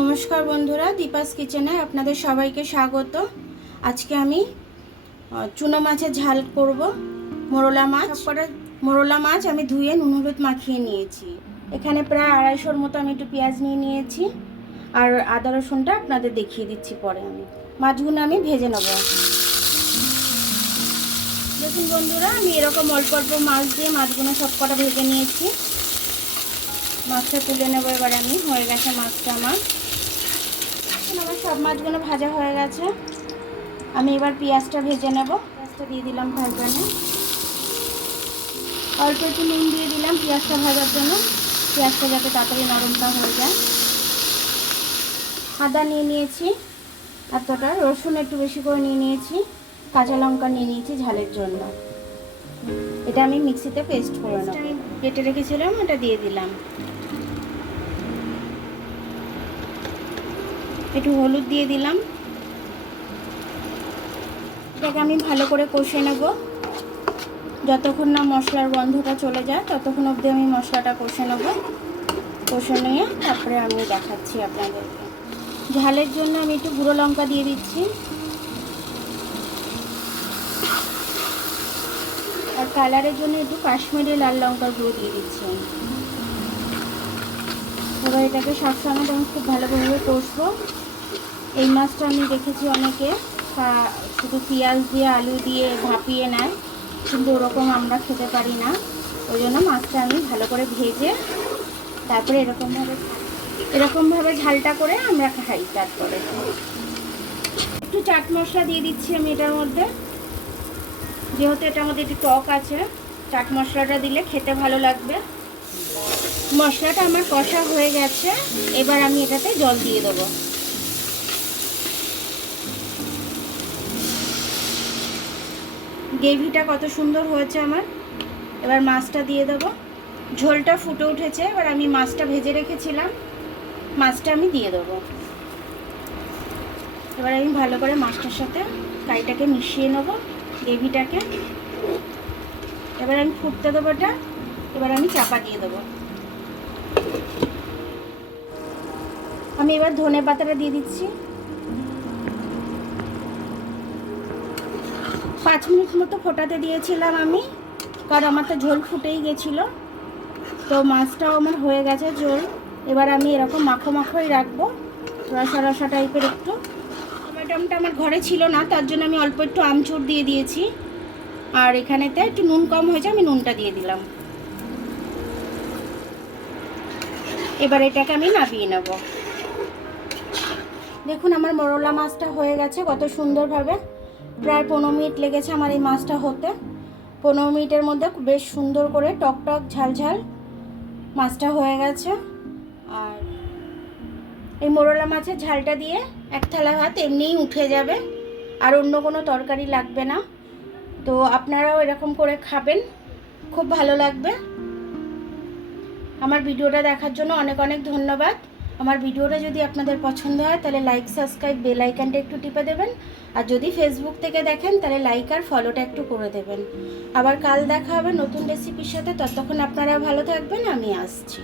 নমস্কার বন্ধুরা, দীপাস কিচেনে আপনাদের সবাইকে স্বাগত। আজকে আমি চুনো মাছের ঝাল করব। মোরলা মাছ আমি ধুয়ে নুন হলুদ মাখিয়ে নিয়েছি। এখানে প্রায় 250-র মতো আমি একটু পেঁয়াজ নিয়ে নিয়েছি, আর আদা রসুনটা আপনাদের দেখিয়ে দিচ্ছি পরে। আমি মাছগুলো আমি ভেজে নেব। দেখুন বন্ধুরা, আমি এরকম অল্প অল্প মাছ দিয়ে মাছগুলো সব কটা ভেজে নিয়েছি। মাছটা তুলে নেবো এবার আমি। হয়ে গেছে মাছটা আমার সব মাছগুলো ভাজা হয়ে গেছে। আমি এবার পেঁয়াজটা ভেজে নেব। পেঁয়াজটা দিয়ে দিলাম ভাজবানে। অল্প একটু নুন দিয়ে দিলাম পেঁয়াজটা ভাজার জন্য, পেঁয়াজটা যাতে তাড়াতাড়ি নরমটা হয়ে যায়। আদা নিয়ে নিয়েছি এতটা, রসুন একটু বেশি করে নিয়ে নিয়েছি, কাঁচা লঙ্কা নিয়ে নিয়েছি ঝালের জন্য। এটা আমি মিক্সিতে পেস্ট করে নেব। আমি বেটে রেখেছিলাম, এটা দিয়ে দিলাম। একটু হলুদ দিয়ে দিলাম। এটাকে আমি ভালো করে কষে নেব। যতক্ষণ না মশলার গন্ধটা চলে যায় ততক্ষণ অবধি আমি মশলাটা কষে নেব। কষে নিয়ে তারপরে আমি দেখাচ্ছি আপনাদেরকে। ঝালের জন্য আমি একটু গুঁড়ো লঙ্কা দিয়ে দিচ্ছি, আর কালারের জন্য একটু কাশ্মীরি লাল লঙ্কার গুঁড়ো দিয়ে দিচ্ছি। এবার এটাকে সবসময় আমি খুব ভালোভাবে কষবো। এই মাছটা আমি দেখেছি অনেকে শুধু পেঁয়াজ দিয়ে আলু দিয়ে ভাপিয়ে নেয়, কিন্তু ওরকম আমরা খেতে পারি না। ওই জন্য মাছটা আমি ভালো করে ভেজে তারপরে এরকমভাবে ঝালটা করে আমরা খাই। তারপরে একটু চাট মশলা দিয়ে দিচ্ছি আমি এটার মধ্যে, যেহেতু এটার মধ্যে একটু টক আছে। চাট মশলাটা দিলে খেতে ভালো লাগবে। মশলাটা আমার কষা হয়ে গেছে, এবার আমি এটাতে জল দিয়ে দেবো। গ্রেভিটা কত সুন্দর হয়েছে আমার। এবার মাছটা দিয়ে দেবো। ঝোলটা ফুটে উঠেছে, এবার আমি মাছটা ভেজে রেখেছিলাম, মাছটা আমি দিয়ে দেবো। এবার আমি ভালো করে মাছটার সাথে কাইটাকে মিশিয়ে নেব, গ্রেভিটাকে। এবার আমি ফুটতে দেবো এটা। এবার আমি চাপা দিয়ে দেবো। আমি এবার ধনে পাতাটা দিয়ে দিচ্ছি। 5 মিনিট মতো ফোটাতে দিয়েছিলাম আমি, কারণ আমার তো ঝোল ফুটেই গেছিলো। তো মাছটাও আমার হয়ে গেছে ঝোল। এবার আমি এরকম মাখো মাখোই রাখবো, রসা রসা টাইপের একটু। টমেটোটা আমার ঘরে ছিল না, তার জন্য আমি অল্প একটু আমচুর দিয়ে দিয়েছি, আর এখানেতে একটু নুন কম হয়েছে, আমি নুনটা দিয়ে দিলাম। এবার এটাকে আমি নামিয়ে নেব। দেখুন আমার মোরলা মাছটা হয়ে গেছে কত সুন্দরভাবে। প্রায় 15 মিনিট লেগেছে আমার এই মাছটা হতে। 15 মিনিটের মধ্যে বেশ সুন্দর করে টক টক ঝাল ঝাল মাছটা হয়ে গেছে। আর এই মোরলা মাছের ঝালটা দিয়ে এক থালা ভাত এমনিই উঠে যাবে, আর অন্য কোনো তরকারি লাগবে না। তো আপনারাও এরকম করে খাবেন, খুব ভালো লাগবে। আমার ভিডিওটা দেখার জন্য অনেক অনেক ধন্যবাদ। আমার ভিডিওটা যদি আপনাদের পছন্দ হয় তাহলে লাইক, সাবস্ক্রাইব, বেল আইকনটা একটু টিপে দেবেন। আর যদি ফেসবুক থেকে দেখেন তাহলে লাইক আর ফলোটা একটু করে দেবেন। আবার কাল দেখা হবে নতুন রেসিপির সাথে। ততক্ষণ আপনারা ভালো থাকবেন, আমি আসছি।